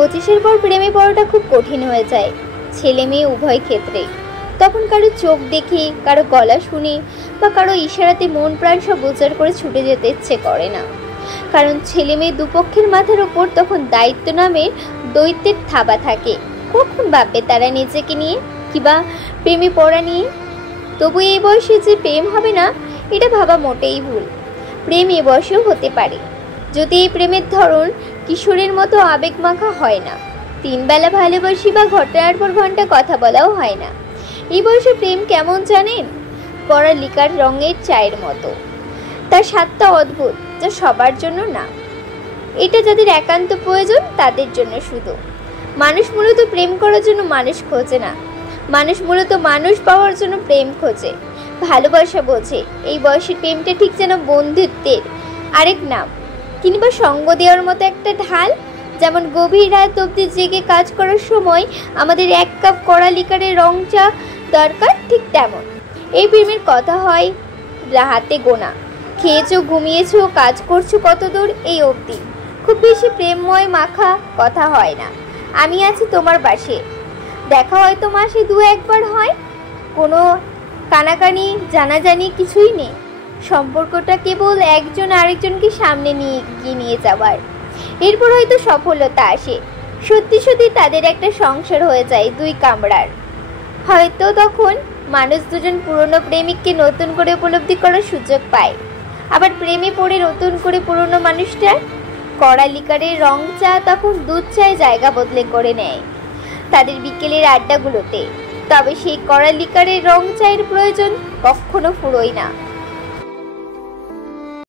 25-এর পর প্রেমে পড়াটা খুব কঠিন হয়ে যায়, ছেলে মেয়ে উভয় ক্ষেত্রে। তখন কারো চোখ দেখে, কারো গলা শুনে বা কারো ইশারাতে মন প্রাণ সব উজাড় করে ছুটে যেতে ইচ্ছে করে না। কারণ ছেলে মেয়ে দুপক্ষের মাথার ওপর তখন দায়িত্ব নামের দৈত্যের থাবা থাকে। কখন ভাববে তারা নিজেকে নিয়ে, কিবা প্রেমে পড়া নিয়ে? তবু এই বয়সে যে প্রেম হবে না, এটা ভাবা মোটেই ভুল। প্রেম এ বয়সেও হতে পারে, যদি এই প্রেমের ধরন কিশোরের মতো আবেগ মাখা হয় না। 3 বেলা ভালোবাসি বা ঘন্টার পর ঘন্টা কথা বলাও হয় না। এই বয়সে প্রেম কেমন জানেন? পড়া লিকার রঙের চায়ের মতো, তার স্বাদটা অদ্ভুত, যা সবার জন্য না। এটা যাদের একান্ত প্রয়োজন তাদের জন্য শুধু। মানুষ মূলত প্রেম করার জন্য মানুষ খোঁজে না, মানুষ মূলত মানুষ পাওয়ার জন্য প্রেম খোঁজে, ভালোবাসা বোঝে। এই বয়সের প্রেমটা ঠিক যেন বন্ধুত্বের আরেক নাম, কিংবা সঙ্গ দেওয়ার মতো একটা ঢাল। যেমন গভীর রাত অবধি জেগে কাজ করার সময় আমাদের 1 কাপ কড়া লিকারের রং চা দরকার, ঠিক তেমন এই প্রেমের কথা হয় হাতে গোনা। খেয়েছো, ঘুমিয়েছো, কাজ করছো কত দূর, এই অবধি। খুব বেশি প্রেমময় মাখা কথা হয় না। আমি আছি তোমার পাশে, দেখা হয়তো মাসে 2-1 বার হয়। কোনো কানাকানি জানাজানি কিছুই নেই। সম্পর্কটা কেবল একজন আরেকজনকে সামনে নিয়ে যাওয়ার। এরপর হয়তো সফলতা আসে, সত্যি সত্যি তাদের একটা সংসার হয়ে যায় 2 কামরার। হয়তো তখন মানুষ দুজন পুরনো প্রেমিককে নতুন করে উপলব্ধি করার সুযোগ পায়। আবার প্রেমে পড়ে নতুন করে পুরনো মানুষটার কড়া লিকারের রং চা তখন দুধ চায় জায়গা বদলে করে নেয় তাদের বিকেলের আড্ডাগুলোতে। তবে সেই কড়া লিকারের রং চায়ের প্রয়োজন কখনো ফুরোয় না।